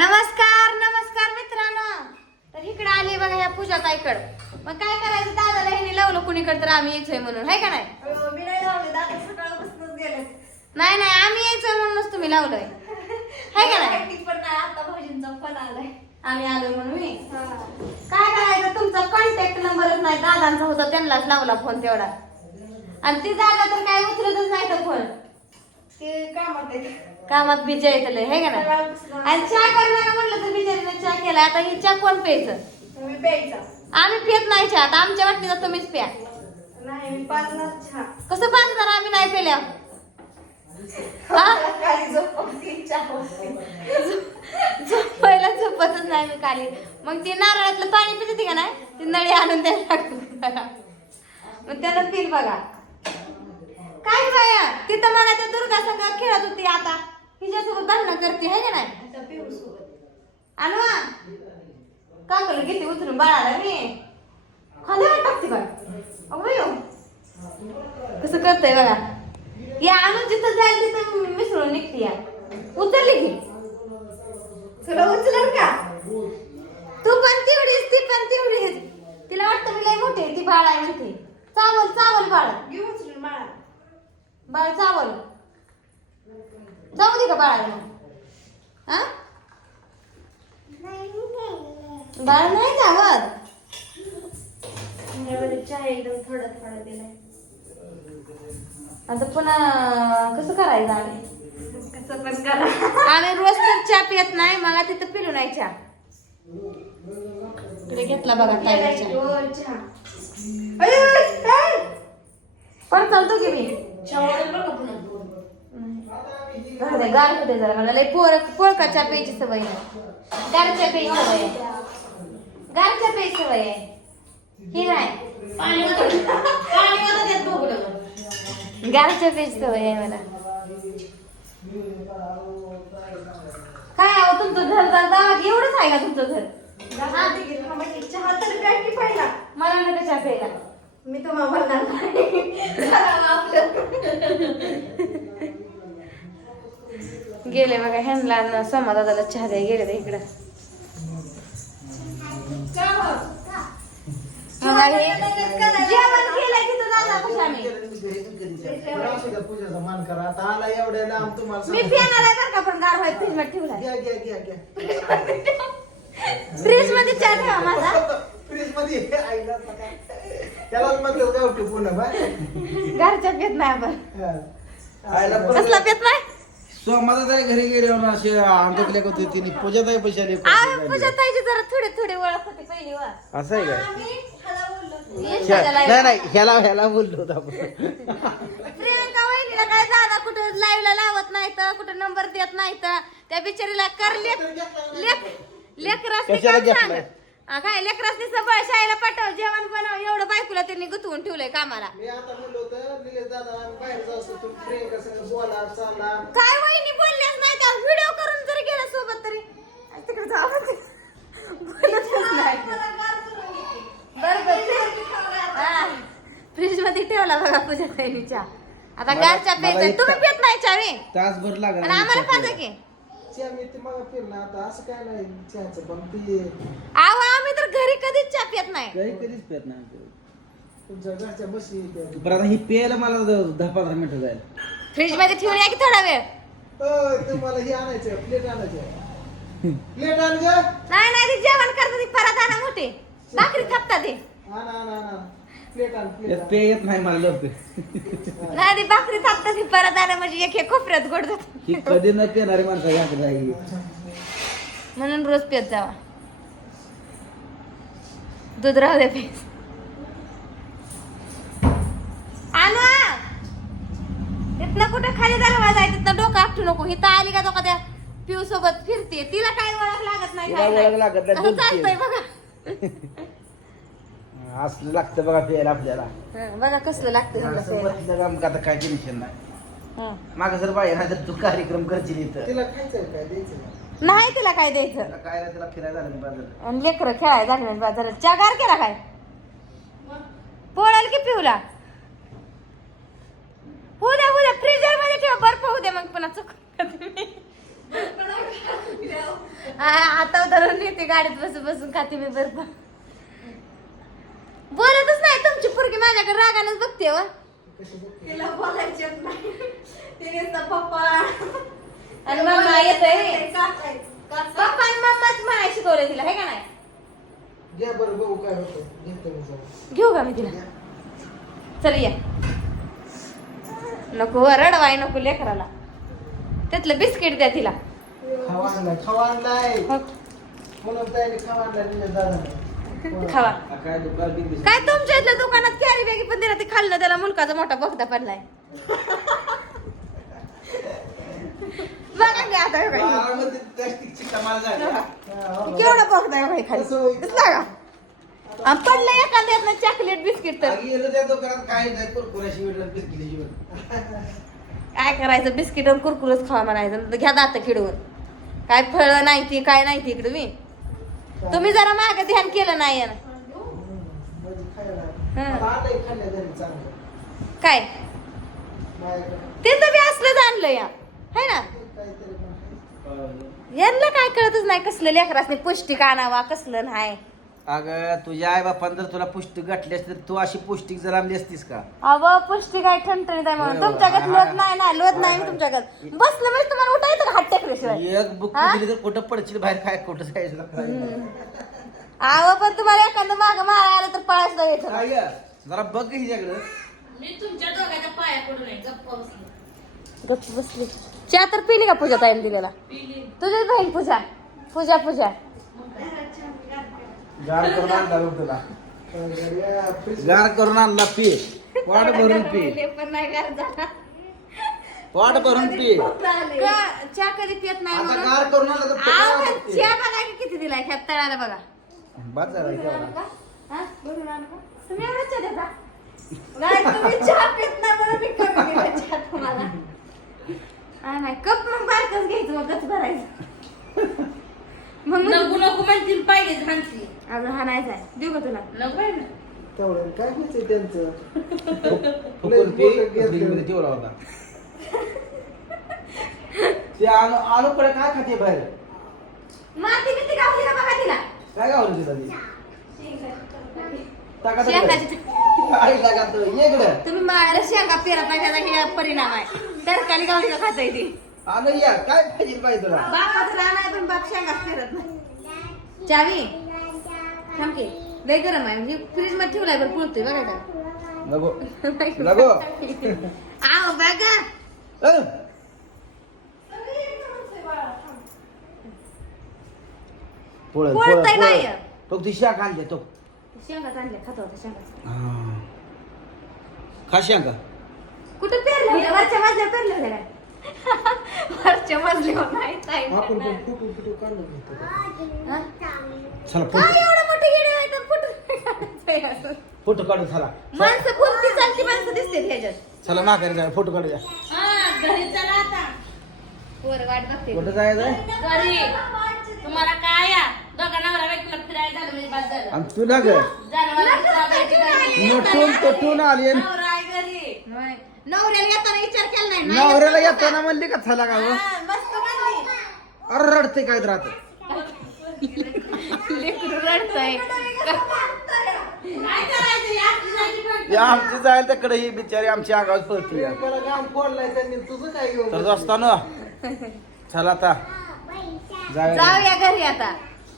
नमस्कार नमस्कार मित्रांनो. तर इकडे आली बघा ह्या पूजा ताईकडं. मग काय करायचं? दादाला ह्याने लावलं कुणीकडे तर आम्ही यायचोय म्हणून. आहे का नाही? मी नाही लावले. दादा सकाळपासूनच गेले. नाही नाही आम्ही यायचोय म्हणूनच तुम्ही लावलंय. आहे का नाही? पण नाही. आता भाऊजींचा फोन आलाय. आम्ही आलोय म्हणून मी. काय करायचं? तुमचा कॉन्टॅक्ट नंबरच नाही. दादांचा होता त्यांनाच लावला फोन तेवढा. आणि ती जागा तर काय उचलतच नाही तर फोन ते कामात आहे. कामात बिजा येतलंय हे का नाही? आणि चहा करणार म्हणलं तर बिचारीने चहा केला. आता ही चहा कोण प्यायचं? आम्ही पित नाही चहा. आता आमच्या वाटणीचा तुम्हीच प्या. पाजणार कसं बांधणार आम्ही नाही पेल्या. हा. झोपायला झोपतच नाही मी खाली. मग ती नारळातलं पाणी पिते ती का नाही? ती नळी आणून द्यायला लागते. मग त्याला पिल बघा. काय बाया? तिथं मला त्या दुर्गा संघ खेळत होती आता. हिच्यासोबत भांडणं करते है का नाही? आता पिऊ सोबत आणवा किती उचलून बाळाला मी? खांद्यावर टाकते बाळ अगं बाई, हो. कसं करतय बघा. या आणून जिथं जाईल तिथं मिसळून निघते या. उतरली की. तुला उचलर का? तू पण तेवढीच ती पण तेवढीच तिला वाटतं मी लय मोठी आहे, ती बाळ आहे म्हणते. चावल चावल बाळ. घेऊ उचलून बाळा बाळ चावल. दे का बाळाला? मग हा? बाळ नाही त्यामध्ये चहा एकदम थोडा थोडा दिलाय. आता पुन्हा कसं करायचं आम्ही कसं पण करा. आम्ही रोज तर चहा पित नाही मला तिथं पिलू नाही चहा. इकडे घेतला बघा काय चहा. पण चालतो की मी? चहा पुन्हा. गार होते जरा मला. लय पोर पोळका चहा प्यायची सवय नाही. गार चहा प्यायची सवय आहे. गार चहा प्यायची सवय आहे. ही नाही. पाणी पाणी होतं त्यात बघलं गार चहा प्यायची सवय आहे मला. काय आहो तुमचं घर गावात एवढंच आहे का तुमचं घर? चहा तर प्या की पहिला. मला नका चहा प्यायला. मी तुम्हाला नाही. गेले बघा ह्यांना सोमा दादाला चहा द्या गेले ते इकडं. हे पूजाचा मान करा. आता आला एवढ्या लांब तुम्हाला मी बरं का पण गार व्हाय फ्रीजमध्ये ठेवलाय घ्या घ्या घ्या घ्या. फ्रीजमध्ये चहा ठेवा माझा. फ्रीजमध्ये आईला सकाळ. त्यालाच म्हटलं गावठी पुन्हा बाय गारच्या पित नाही आपण. आईला कसला पित नाही? सोमाला जरी घरी गेले ना असे अंगात लेखत होती तिने पूजा ताई पैसे आले आम्ही पूजा ताईची जरा थोडी थोडी ओळख होती पहिली वर असं आहे. इंस्टाच्या नाही. नाही ह्याला ह्याला बोललो होतो आपण. प्रियंका वहिनीला काय दादा कुठं लाईव्हला लावत नाही तर कुठं नंबर देत नाही तर त्या बिचारीला कर लेख लेख लेकरासनी कशाला काम सांग. घेतलाय? हा, काय लेकरासनी सबळ शाळेला पाठव जेवण बनव एवढं बायकोला त्यांनी गुतवून ठेवलंय कामाला. मी आता म्हणलो होतं निलेश दादा आम्ही बाहेर जाऊ असतो तुम्ही प्रियंका संग बोला चाला. काय वहिनी बोलल्याच नाही त्या व्हिडिओ करून जरी गेला सोबत तरी. आणि तिकडे जावं बोलतच नाही. फ्रीजमध्ये ठेवला बघा पूजा ताईनीच्या. आता गारच्या प्यायचा. तुम्ही पित नाही चावी. तासभर लागला आणि आम्हाला पाजा की. चहा मी ते मग फिरणं आता असं काय नाही. चहाचं पण ती आहो आम्ही तर घरी कधीच चहा पित नाही. काही कधीच पेत नाही घरच्या बशी त्या- बरं आता ही प्यायला मला द- दहा पंधरा मिनिटं जाईल. फ्रीजमध्ये ठेवून या की थोडा वेळ? अ, तुम्हाला हे आणायचं प्लेट आणायचं प्लेट आण ग. नाही नाही ती जेवण करता ती परत आणा मोठी. भाकरी थापता ती. आण आण आण आण. प्लेट आण प्लेट त्यात आण. पेय येत नाही मला लवकर नाही ती भाकरी थापता ती परत आणा म्हणजे एक एक कोपऱ्यात गोड जात. ही कधी न पेणारी माणसं म्हणून रोज पित जावा. दूध राहू दे प्लीज आणू आ. तिथनं कुठं खाली दरवाजा आहे तिथनं डोकं आपटू नको. इथं आली का डोका त्या पिऊ सोबत फिरते? तिला काही ओळख लागत नाही तिला काय नाही. लागत नाही, कसं बोलते. चालतंय बघा. असलं लागतं बघा प्यायला आपल्याला. हं, बघा कसलं लागतं ह्याला असं प्यायला. बसलं का मग आता काय टेन्शन नाही. हं. मागं जर पाहिजे ना तर तू कार्यक्रम करशील इथं. तिला खायचंय काय? द्यायचं नाही. नाही तिला काय द्यायचं? काय त्याला फिरायला झालं बाजार आणि लेकरं खेळायला लागले बाजारात. चागार केला काय? पोळाल की पिऊला? होऊ द्या होऊ द्या. फ्रीजरमध्ये ठेवा. बर्फ होऊ द्या मग पुन्हा चुक आता धरून येते गाडीत बसून बसून खाते मी बर्फ. बोलतच नाही तुमची पोरगी माझ्याकडे रागानच बघते हो. तिला बोलायचेच नाही. तिने पप्पा. आणि मम्मा काचायचं. पप्पा आणि मम्माच म्हणाय शिकवलंय तिला हे का नाही? घ्या बरं बघू काय होतं. घेऊ का मी तिला? चल या. नको रडवाय नको लेकराला. त्यातलं बिस्किट द्या तिला. खावा आणलाय खावा आणलाय. हो, म्हणून खावा आणलाय खावा. काय दुकान बिन काय तुमच्या इथल्या दुकानात कॅरी बॅगी पण दिला ते खाल्लं त्याला मुलकाचा मोठा बघता पडलाय. बघा की आता काय. झाला हा, हो. केवढं बघताय काय खाली? दिसला का आणि पडलं एखाद्यातनं चॉकलेट बिस्किट तर. आगी गेलं त्या दुकानात काय नाही कुरकुऱ्याशी करायचं बिस्किट आणि कुरकुरच खावा म्हणायचं. घ्या दात किडवून काय फळ नाही ती काय नाही ती इकडे मी. तुम्ही जरा मागे ध्यान केलं नाही चांगलं. काय? ते तर बी असलंच आणलं या. है ना? यांना काय कळतच नाही कसलं लेकरासने पौष्टिक आणावा कसलं नाही. अगं तुझ्या आई बापान जर तुला पौष्टिक गाठली असती तर तू अशी पौष्टिक जर आणली असतीस का? अव पौष्टिक आहे ठणठणीत आहे म्हणून. तुमच्याकडे हा, लोत नाही ना लोत नाही मी तुमच्याकडे बसलं म्हणजे तुम्हाला उठायचं का? हात टेकल्याशिवाय एक बुक हा? दिली तर कुठं पडशील बाहेर? काय कुठं जायचं? आव पण तुम्हाला एखादं माग मारा आलं तर पळायचं काय यायचं ग? जरा बघ की हिच्याकडं. मी तुमच्या दोघांच्या पाया पडून आहे गप्प बसली. गप्प बसली. चहा तर पिली का पूजा ताईने दिलेला? पिली. तुझीच बहीण पूजा. पूजा पूजा. गार करून आणला बघ तुला घरी, आ, फ्रीज- गार करून आणला पी वाट भरून पी पण नाही करता वाट भरून पी का- चहा कधी पित नाही आता म्हणून गार करून आणला तर. चहा बघा की किती दिलाय ह्यात तळाला बघा बाद झाला इथे बघा. हा? भरून आणू का? तुम्ही एवढा चहा देता? नाही, तुम्ही चहा पित नाही म्हणून मी कमी दिला चहा तुम्हाला. हा, नाही कप मग बारकच घ्यायचं मग गच भरायचं मग नको नको म्हणतील पाहिजे झांची अजून हा नाही जाय. देऊ का तुला? नको आहे ना. तेवढं काय त्यांचं? फुकून पी फ्रीजमध्ये ठेवला होता. ते आणू आणू कडे काय खाते बाहेर? माती बिती गावली का बघा तिला? काय गावलं तिला ती? टाका टाका. शेंगाची आई टाका तो. ये इकडं. तुम्ही माळाला शेंगा पेरत नाही त्याचा हे परिणाम आहे. तरकाली गावली का खाता येते आणू या काय पाहिजे पाहिजे तुला? बापा तर राहणार पण बाप शेंगाच पेरत नाही. चावी थांब की. लय गरम आहे म्हणजे फ्रीजमध्ये ठेवलाय बरं पुळतोय बघा का नको. नको. आव बघा. अं. पोळतंय. तो ती शाक आणले तो शेंगाच आणल्या खाता होता शेंगाच हा. खा शांका कुठं पेरलं होतं वरच्या मजल्यावर पेरलं होतं काय? वरच्या मजल्यावर नाही ताई. आपण पण फुटू फुटू काढलं घेतो हा? चला काय फोटो एवढं मोठं येडे आहे तर कुठं असं? फोटो काढू चला. माणसं बोलती चालती माणसं दिसते ह्याच्यात. चला माघारी जाय फोटो काढूया. हा घरी चला आता. वर वाट बघते. कुठं जायचं? घरी. तुम्हाला काय या? दोघा नवरा बायकोला फिरायला झालं म्हणजे बस झालं. आणि तुला ग. जनावरांची नटून तटून आली. नवरा आहे घरी. होय. नवऱ्याला येताना विचार केला नाही नवऱ्याला येताना येताना म्हणली का चला का गं? हा, मस्त म्हणली. अरे रडते काय राहत लेकरू रडतंय. काय करायचं या जायची पण. आमची जायला तिकडे ही बिचारी आमची आगाव पळते मला काम फोडलाय त्यांनी तुझं काय घेऊन असताना चला आता. जाऊया. जाऊया घरी आता.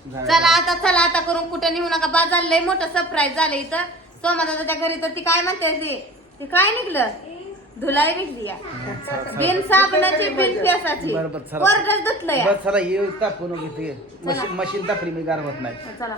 चला आता चला आता करून कुठं नेऊ नका. बा झालंय मोठं सरप्राईज झालं इथं. सोमादाच्या घरी तर ती काय म्हणते ती? ती काय निघलं? धुलाई या. बिन साबणाची बिन पेसाची चला. कोरडच धुतलं या. बस चला ये तापून घेते. मशीन मशीन तापली मी गारवत नाही. चला.